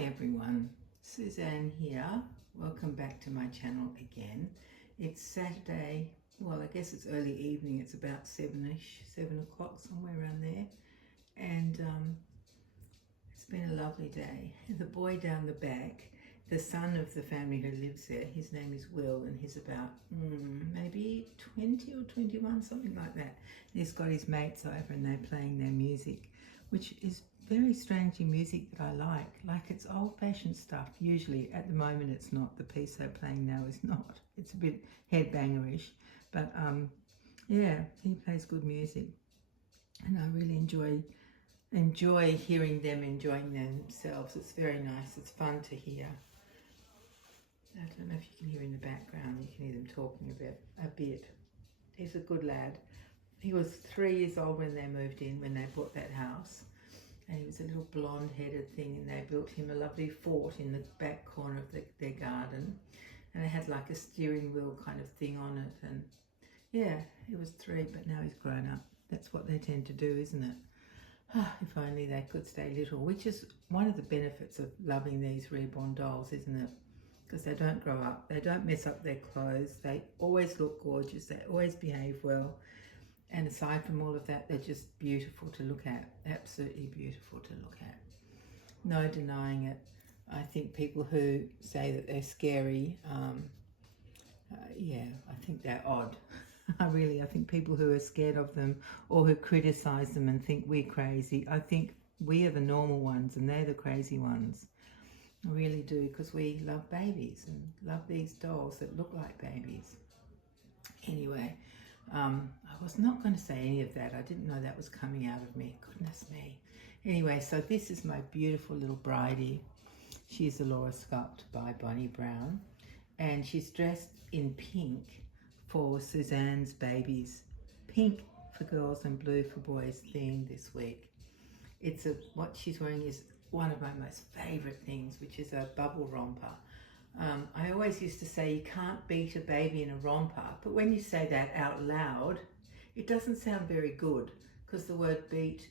Hi everyone, Suzanne here. Welcome back to my channel again. It's Saturday, well I guess it's early evening, it's about 7ish, 7 o'clock, somewhere around there. And it's been a lovely day. The boy down the back, the son of the family who lives there, his name is Will and he's about maybe 20 or 21, something like that. And he's got his mates over and they're playing their music, which is very strangely music that I like it's old-fashioned stuff. Usually at the moment it's not. The piece they're playing now is not. It's a bit headbangerish, but yeah, he plays good music and I really enjoy hearing them enjoying themselves. It's very nice. It's fun to hear. I don't know if you can hear in the background, you can hear them talking a bit. He's a good lad. He was 3 years old when they moved in, when they bought that house. And he was a little blonde-headed thing, and they built him a lovely fort in the back corner of their garden. And it had like a steering wheel kind of thing on it. And yeah, he was 3, but now he's grown up. That's what they tend to do, isn't it? If only they could stay little, which is one of the benefits of loving these reborn dolls, isn't it? Because they don't grow up, they don't mess up their clothes, they always look gorgeous, they always behave well. And aside from all of that, they're just beautiful to look at, absolutely beautiful to look at. No denying it. I think people who say that they're scary, yeah, I think they're odd. I think people who are scared of them or who criticize them and think we're crazy, I think we are the normal ones and they're the crazy ones. I really do, because we love babies and love these dolls that look like babies. Anyway, I was not going to say any of that. I didn't know that was coming out of me. Goodness me. Anyway, so this is my beautiful little Bridie. She's a Laura sculpt by Bonnie Brown. And she's dressed in pink for Suzanne's babies. Pink for girls and blue for boys theme this week. What she's wearing is one of my most favourite things, which is a bubble romper. I always used to say you can't beat a baby in a romper, but when you say that out loud, it doesn't sound very good, because the word beat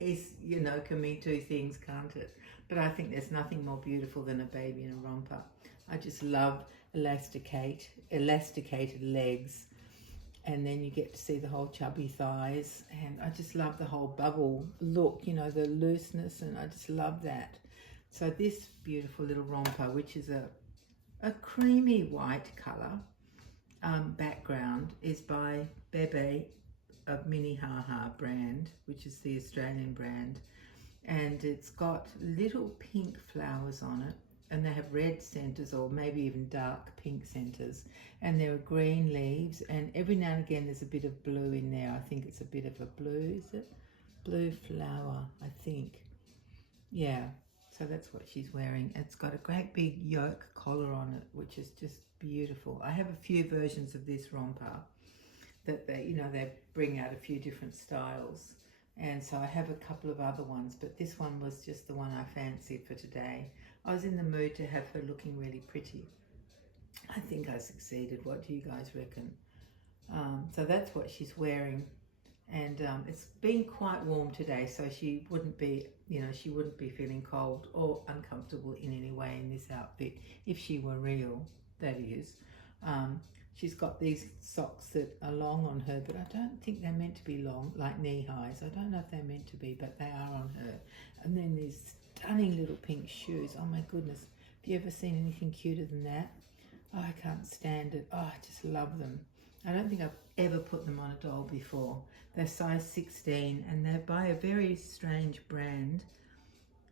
is, you know, can mean two things, can't it? But I think there's nothing more beautiful than a baby in a romper. I just love elasticated legs, and then you get to see the whole chubby thighs, and I just love the whole bubble look, you know, the looseness, and I just love that. So this beautiful little romper, which is a creamy white colour background, is by Bebe of Minihaha brand, which is the Australian brand. And it's got little pink flowers on it, and they have red centres or maybe even dark pink centres. And there are green leaves, and every now and again there's a bit of blue in there. I think it's a bit of a blue, is it? Blue flower, I think. Yeah. So that's what she's wearing. It's got a great big yoke collar on it, which is just beautiful. I have a few versions of this romper that they bring out a few different styles. And so I have a couple of other ones, but this one was just the one I fancied for today. I was in the mood to have her looking really pretty. I think I succeeded. What do you guys reckon? So that's what she's wearing. And it's been quite warm today, so she wouldn't be feeling cold or uncomfortable in any way in this outfit if she were real, that is. She's got these socks that are long on her, but I don't think they're meant to be long, like knee highs. I don't know if they're meant to be, but they are on her. And then these stunning little pink shoes. Oh my goodness, have you ever seen anything cuter than that? Oh, I can't stand it. Oh, I just love them. I don't think I've ever put them on a doll before. They're size 16 and they're by a very strange brand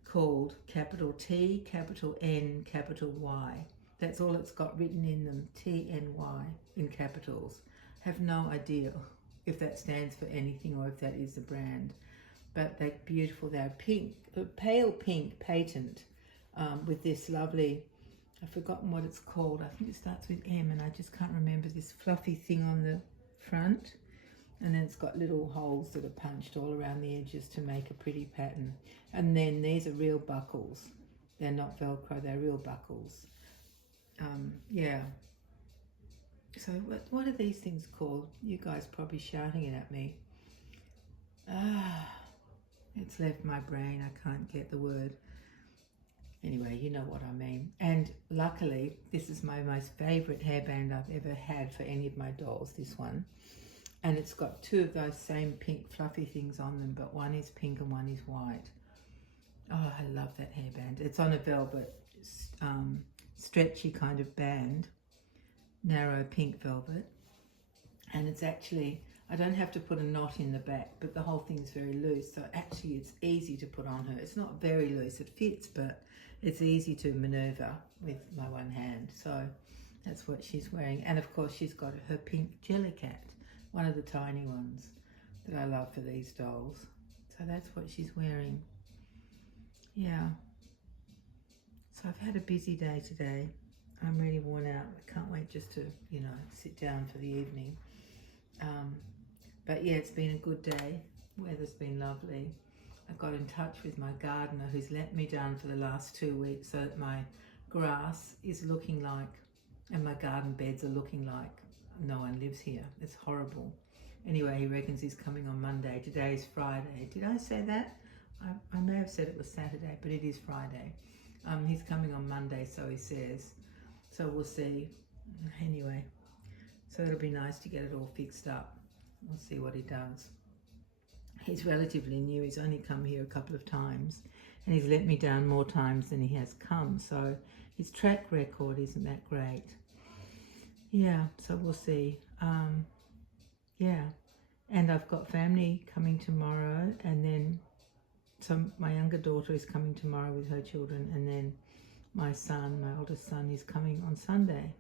called capital T, capital N, capital Y. That's all it's got written in them, T-N-Y in capitals. I have no idea if that stands for anything or if that is the brand. But they're beautiful. They're pink, pale pink patent with this lovely, I've forgotten what it's called. I think it starts with M and I just can't remember, this fluffy thing on the front. And then it's got little holes that are punched all around the edges to make a pretty pattern. And then these are real buckles. They're not Velcro, they're real buckles. Yeah. So what are these things called? You guys probably shouting it at me. It's left my brain. I can't get the word. Anyway, you know what I mean. And luckily, this is my most favourite hairband I've ever had for any of my dolls, this one. And it's got two of those same pink fluffy things on them, but one is pink and one is white. Oh, I love that hairband. It's on a velvet, stretchy kind of band, narrow pink velvet. And it's actually, I don't have to put a knot in the back, but the whole thing's very loose. So actually it's easy to put on her. It's not very loose, it fits, but it's easy to maneuver with my one hand. So that's what she's wearing. And of course she's got her pink Jellycat, one of the tiny ones that I love for these dolls. So that's what she's wearing. Yeah. So I've had a busy day today. I'm really worn out. I can't wait just to, you know, sit down for the evening. But yeah, it's been a good day. Weather's been lovely. I got in touch with my gardener who's let me down for the last 2 weeks so that my grass is looking like, and my garden beds are looking like no one lives here. It's horrible. Anyway, he reckons he's coming on Monday. Today is Friday. Did I say that? I may have said it was Saturday, but it is Friday. He's coming on Monday, so he says. So we'll see. Anyway, so it'll be nice to get it all fixed up. We'll see what he does. He's relatively new. He's only come here a couple of times, and he's let me down more times than he has come. So his track record isn't that great. Yeah, so we'll see. Yeah, and I've got family coming tomorrow, and then my younger daughter is coming tomorrow with her children, and then my son, my oldest son, is coming on Sunday.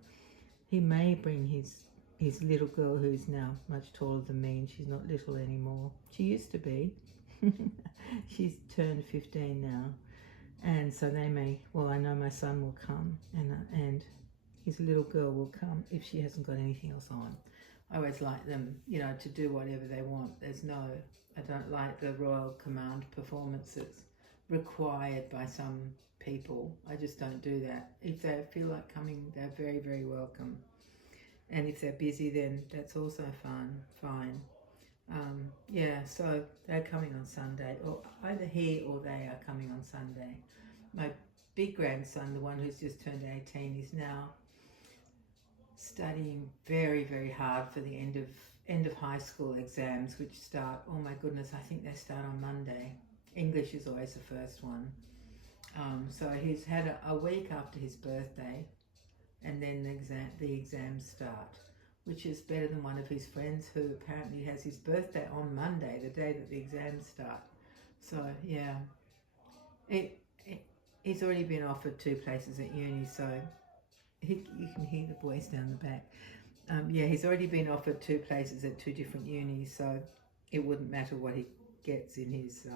He may bring his little girl, who's now much taller than me, and she's not little anymore. She used to be. She's turned 15 now, and so they may. Well, I know my son will come, and his little girl will come if she hasn't got anything else on. I always like them, you know, to do whatever they want. I don't like the Royal Command performances required by some people. I just don't do that. If they feel like coming, they're very, very welcome. And if they're busy, then that's also fine. Yeah, so they're coming on Sunday, or either he or they are coming on Sunday. My big grandson, the one who's just turned 18, is now studying very, very hard for the end of high school exams, which start, oh my goodness, I think they start on Monday. English is always the first one. So he's had a week after his birthday, and then the exams start, which is better than one of his friends who apparently has his birthday on Monday, the day that the exams start. So yeah, he's already been offered 2 places at uni, so you can hear the boys down the back. Yeah, he's already been offered 2 places at 2 different unis, so it wouldn't matter what he gets in his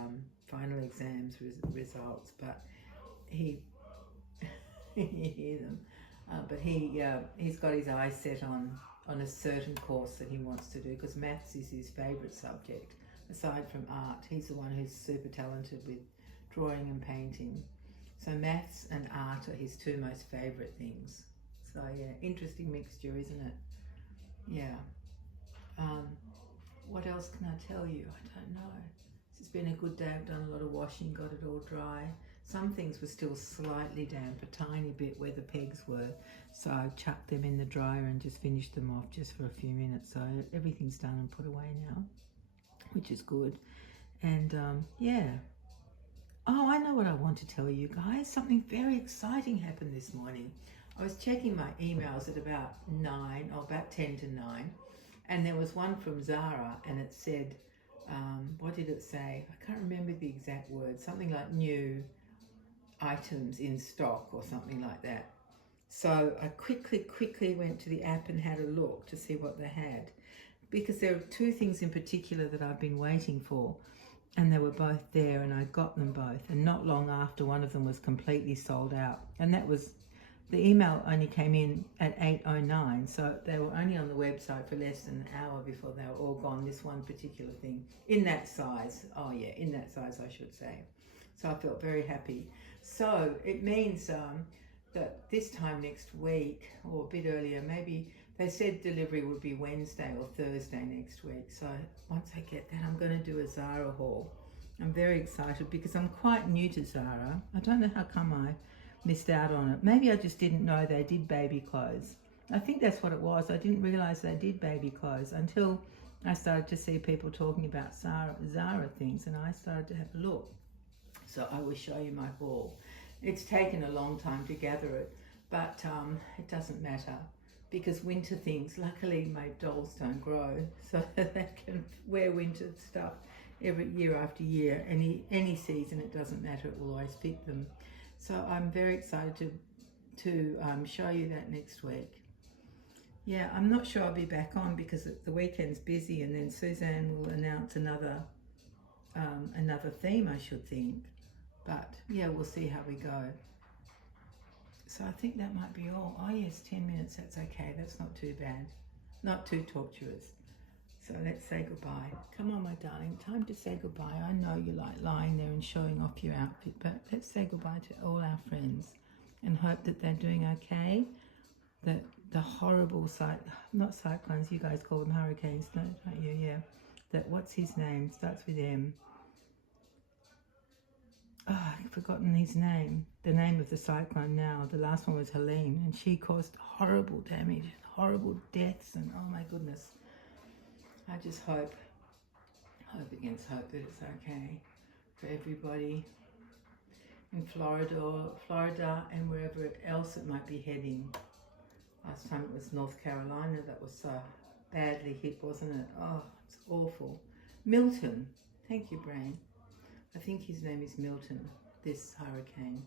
final exams results, but you hear them. But he's got his eyes set on a certain course that he wants to do, because maths is his favourite subject. Aside from art, he's the one who's super talented with drawing and painting. So maths and art are his 2 most favourite things. So yeah, interesting mixture, isn't it? Yeah. What else can I tell you? I don't know. It's been a good day. I've done a lot of washing, got it all dry. Some things were still slightly damp, a tiny bit where the pegs were. So I chucked them in the dryer and just finished them off just for a few minutes. So everything's done and put away now, which is good. And yeah. Oh, I know what I want to tell you guys. Something very exciting happened this morning. I was checking my emails at about 9, or about 10 to 9, and there was one from Zara, and it said, what did it say? I can't remember the exact words, something like new items in stock or something like that. So I quickly went to the app and had a look to see what they had, because there are 2 things in particular that I've been waiting for, and they were both there, and I got them both, and not long after, one of them was completely sold out, and that was, the email only came in at 8:09, so they were only on the website for less than an hour before they were all gone, this one particular thing, in that size. Oh yeah, in that size, I should say. So I felt very happy. So it means that this time next week, or a bit earlier, maybe, they said delivery would be Wednesday or Thursday next week. So once I get that, I'm going to do a Zara haul. I'm very excited because I'm quite new to Zara. I don't know how come missed out on it. Maybe I just didn't know they did baby clothes. I think that's what it was. I didn't realise they did baby clothes until I started to see people talking about Zara things, and I started to have a look. So I will show you my haul. It's taken a long time to gather it, but it doesn't matter, because winter things, luckily my dolls don't grow, so they can wear winter stuff every year after year. Any season, it doesn't matter, it will always fit them. So I'm very excited to show you that next week. Yeah, I'm not sure I'll be back on because the weekend's busy, and then Suzanne will announce another theme, I should think. But yeah, we'll see how we go. So I think that might be all. Oh yes, 10 minutes, that's okay. That's not too bad. Not too torturous. So let's say goodbye. Come on, my darling, time to say goodbye. I know you like lying there and showing off your outfit, but let's say goodbye to all our friends and hope that they're doing okay. That the horrible not cyclones, you guys call them hurricanes, don't you? Yeah. That, what's his name? Starts with M. Oh, I've forgotten his name. The name of the cyclone now. The last one was Helene, and she caused horrible damage, horrible deaths, and oh my goodness. I just hope against hope that it's okay for everybody in Florida and wherever else it might be heading. Last time it was North Carolina that was so badly hit, wasn't it? Oh, it's awful. Milton. Thank you, brain. I think his name is Milton, this hurricane,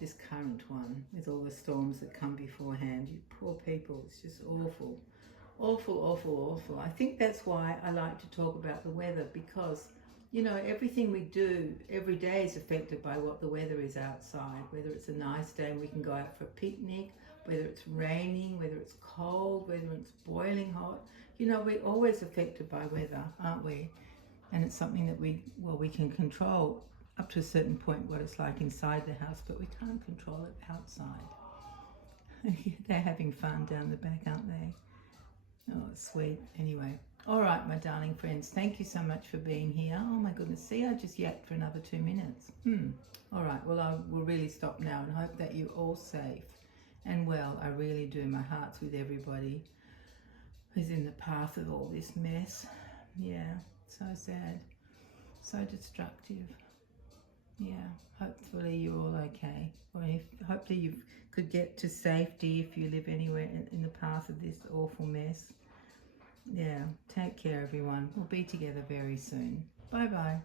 this current one, with all the storms that come beforehand. You poor people, it's just awful. Awful, awful, awful. I think that's why I like to talk about the weather, because, you know, everything we do every day is affected by what the weather is outside. Whether it's a nice day and we can go out for a picnic, whether it's raining, whether it's cold, whether it's boiling hot. You know, we're always affected by weather, aren't we? And it's something that we can control up to a certain point, what it's like inside the house, but we can't control it outside. They're having fun down the back, aren't they? Oh, sweet. Anyway, all right, my darling friends, thank you so much for being here. Oh my goodness, see, I just yapped for another 2 minutes. All right, well, I will really stop now and hope that you're all safe and well. I really do. My heart's with everybody who's in the path of all this mess. Yeah, so sad, so destructive. Yeah, hopefully you're all okay. Or hopefully you could get to safety if you live anywhere in the path of this awful mess. Yeah, take care, everyone. We'll be together very soon. Bye-bye.